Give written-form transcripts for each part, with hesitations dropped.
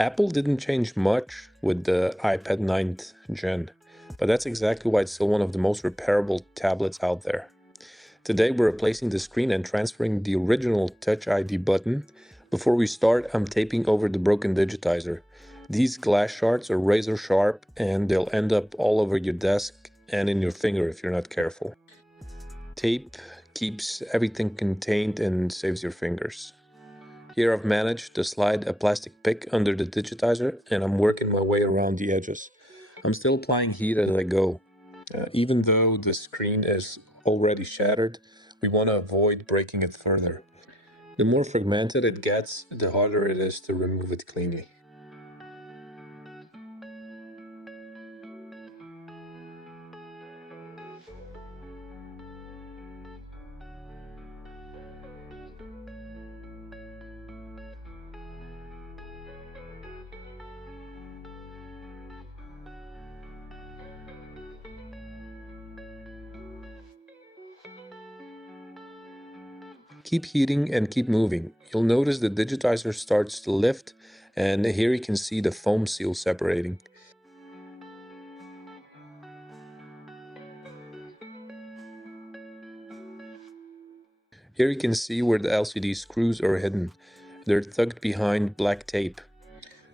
Apple didn't change much with the iPad 9th gen, but that's exactly why it's still one of the most repairable tablets out there. Today we're replacing the screen and transferring the original Touch ID button. Before we start, I'm taping over the broken digitizer. These glass shards are razor sharp and they'll end up all over your desk and in your finger if you're not careful. Tape keeps everything contained and saves your fingers. Here I've managed to slide a plastic pick under the digitizer and I'm working my way around the edges. I'm still applying heat as I go. Even though the screen is already shattered, we want to avoid breaking it further. The more fragmented it gets, the harder it is to remove it cleanly. Keep heating and keep moving. You'll notice the digitizer starts to lift, and here you can see the foam seal separating. Here you can see where the LCD screws are hidden. They're tucked behind black tape.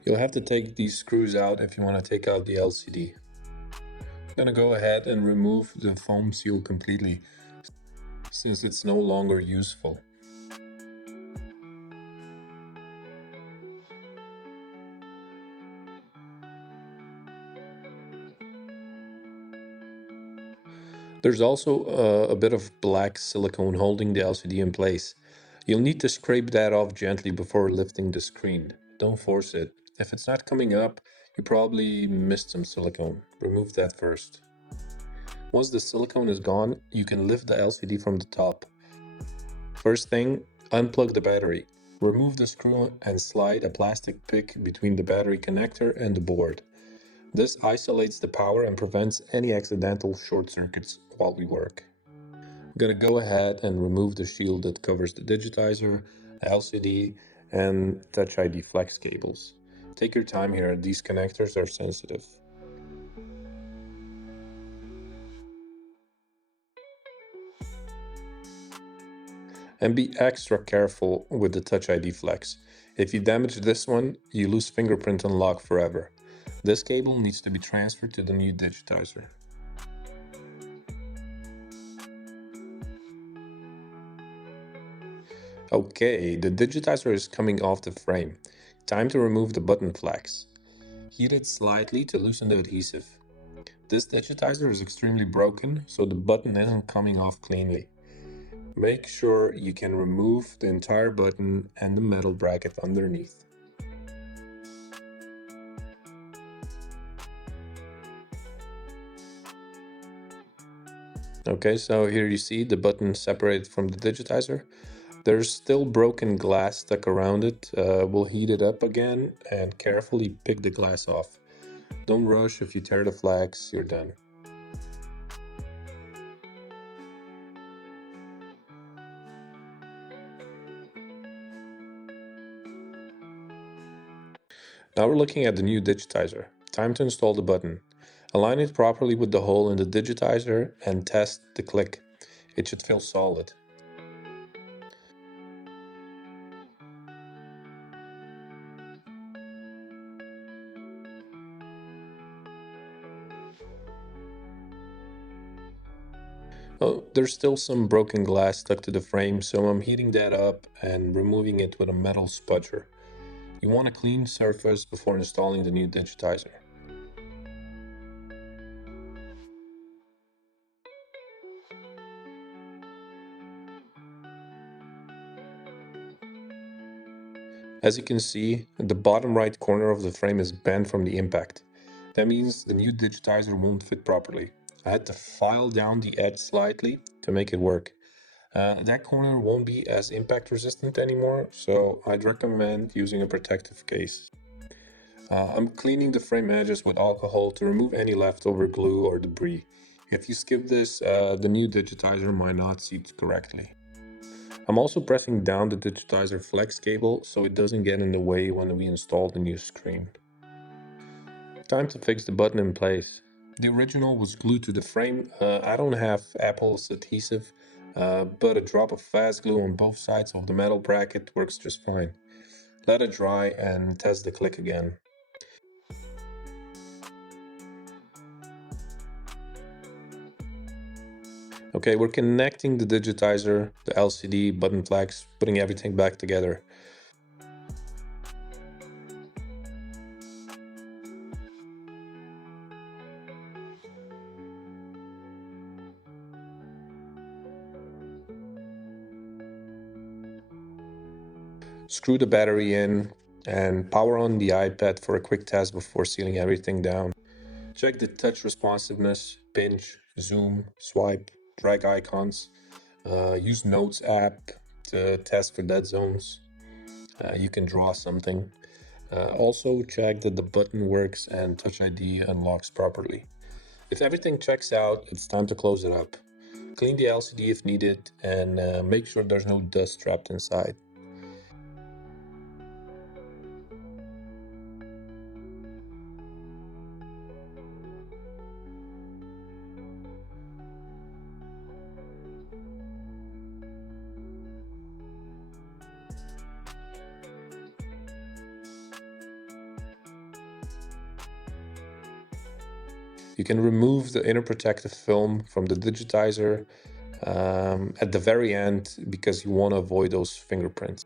You'll have to take these screws out if you want to take out the LCD. I'm gonna go ahead and remove the foam seal completely, since it's no longer useful. There's also a bit of black silicone holding the LCD in place. You'll need to scrape that off gently before lifting the screen. Don't force it. If it's not coming up, you probably missed some silicone. Remove that first. Once the silicone is gone, you can lift the LCD from the top. First thing, unplug the battery. Remove the screw and slide a plastic pick between the battery connector and the board. This isolates the power and prevents any accidental short circuits while we work. I'm gonna go ahead and remove the shield that covers the digitizer, LCD, and Touch ID flex cables. Take your time here, these connectors are sensitive. And be extra careful with the Touch ID flex. If you damage this one, you lose fingerprint unlock forever. This cable needs to be transferred to the new digitizer. Okay, the digitizer is coming off the frame. Time to remove the button flex. Heat it slightly to loosen the adhesive. This digitizer is extremely broken, so the button isn't coming off cleanly. Make sure you can remove the entire button and the metal bracket underneath. Okay, so here you see the button separated from the digitizer. There's still broken glass stuck around it. We'll heat it up again and carefully pick the glass off. Don't rush. If you tear the flex, you're done. Now we're looking at the new digitizer. Time to install the button. Align it properly with the hole in the digitizer and test the click. It should feel solid. Oh, there's still some broken glass stuck to the frame, so I'm heating that up and removing it with a metal spudger. You want a clean surface before installing the new digitizer. As you can see, the bottom right corner of the frame is bent from the impact. That means the new digitizer won't fit properly. I had to file down the edge slightly to make it work. That corner won't be as impact resistant anymore, so I'd recommend using a protective case. I'm cleaning the frame edges with alcohol to remove any leftover glue or debris. If you skip this, the new digitizer might not seat correctly. I'm also pressing down the Digitizer flex cable so it doesn't get in the way when we install the new screen. Time to fix the button in place. The original was glued to the frame. I don't have Apple's adhesive, but a drop of fast glue on both sides of the metal bracket works just fine. Let it dry and test the click again. Okay, we're connecting the Digitizer, the LCD, button flags, putting everything back together. Screw the battery in and power on the iPad for a quick test before sealing everything down. Check the touch responsiveness, pinch, zoom, swipe, drag icons. Use Notes app to test for dead zones. You can draw something. Also check that the button works and Touch ID unlocks properly. If everything checks out, it's time to close it up. Clean the LCD if needed and make sure there's no dust trapped inside. You can remove the inner protective film from the Digitizer at the very end because you want to avoid those fingerprints.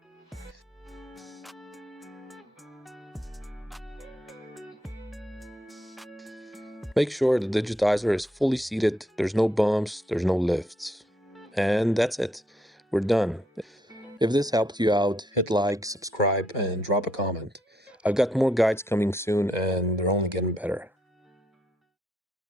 Make sure the Digitizer is fully seated, there's no bumps, there's no lifts. And that's it. We're done. If this helped you out, hit like, subscribe, and drop a comment. I've got more guides coming soon and they're only getting better.